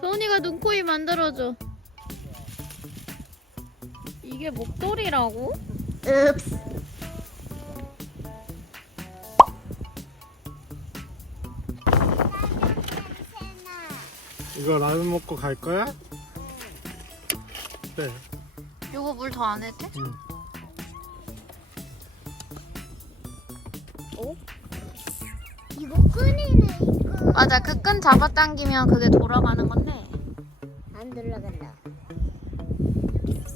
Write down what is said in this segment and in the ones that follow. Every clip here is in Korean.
소은이가 눈코입 만들어줘. 이게 목도리라고? 읍스. 이거 라면 먹고 갈 거야? 네. 이거 물 더 안 해도 돼? 응. 이거 끈이네 이거 맞아, 그 끈 잡아당기면 그게 돌아가는 건데 안 들어간다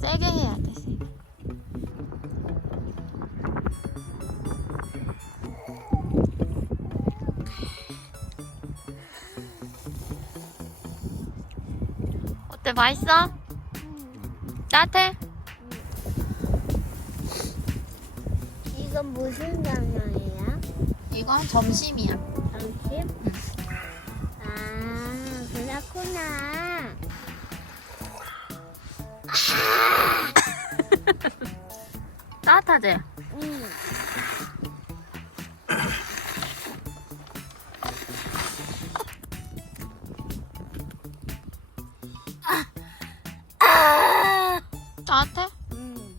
세게 해야 돼. 세게. 어때? 맛있어? 따뜻해? 이건 무슨 장면이야? 이건 점심이야. 점심? 아 그렇구나 따뜻하지? 응. 따뜻해? 응.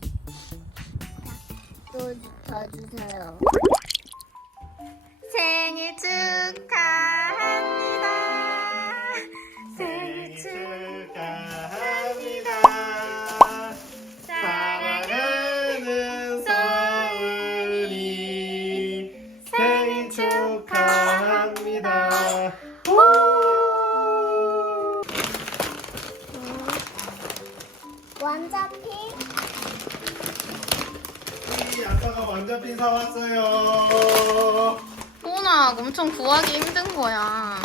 또 더 주세요 완자핀 사왔어요. 소은아, 엄청 구하기 힘든 거야.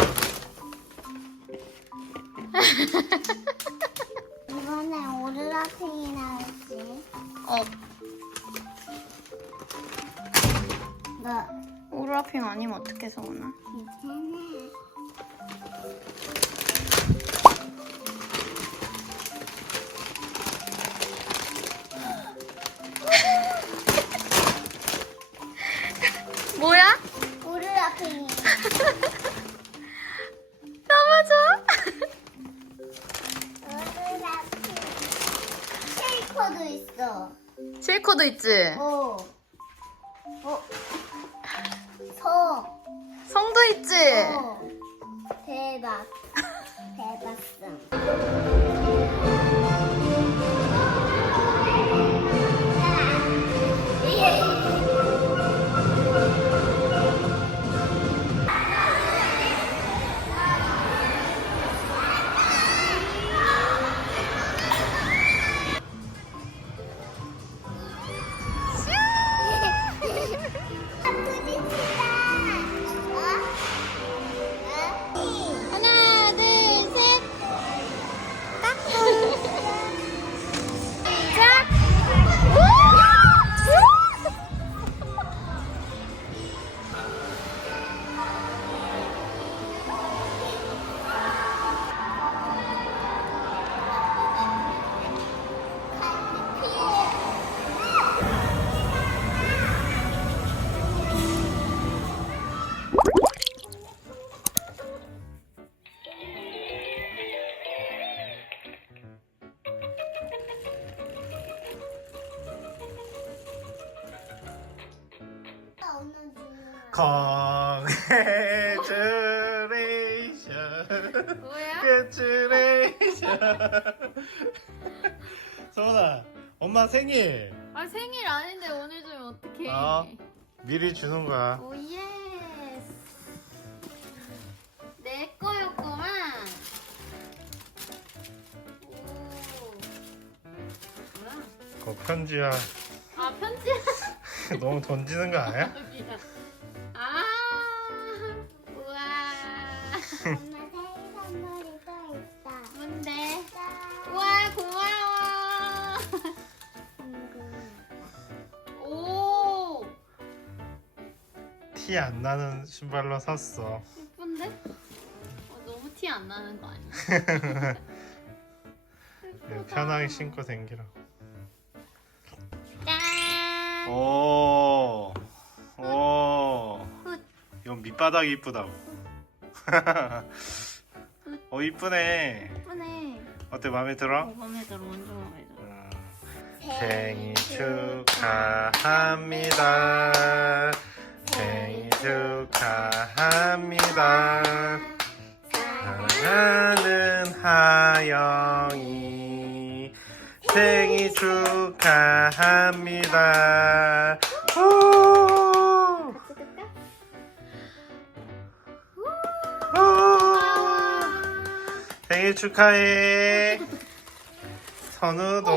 이번에 오르라핑이 나왔지 어, 뭐 오르라핑 아니면 어떻게 소은아? 괜찮아 쉐이커도 있어 실코도 있지? 어. 어. 성. 성도 있지? 어. 대박. 대박성. Congratulations. 뭐야? Congratulations. 서원아, 엄마 생일. 아 생일 아닌데 오늘 주면 어떡해? 어. 미리 주는 거야. 오 예스. 내 거였구만. 오. 뭐야? 그거 편지야. 아 편지. 너무 던지는 거 아니야? 미안. 티 안 나는 신발로 샀어. 예쁜데? 어, 너무 티 안 나는 거 아니야? 그냥 편하게 신고 댕기라고. 짠. 오, 오. 이건 밑바닥이 이쁘다고. 어 이쁘네. 예쁘네. 어때 마음에 들어? 어, 마음에 들어. 완전 마음에 들어. 음, 생일 축하합니다. 합니다. 사랑하는 하영이 생일 축하합니다. 우! 우! 생일 축하해. 선우도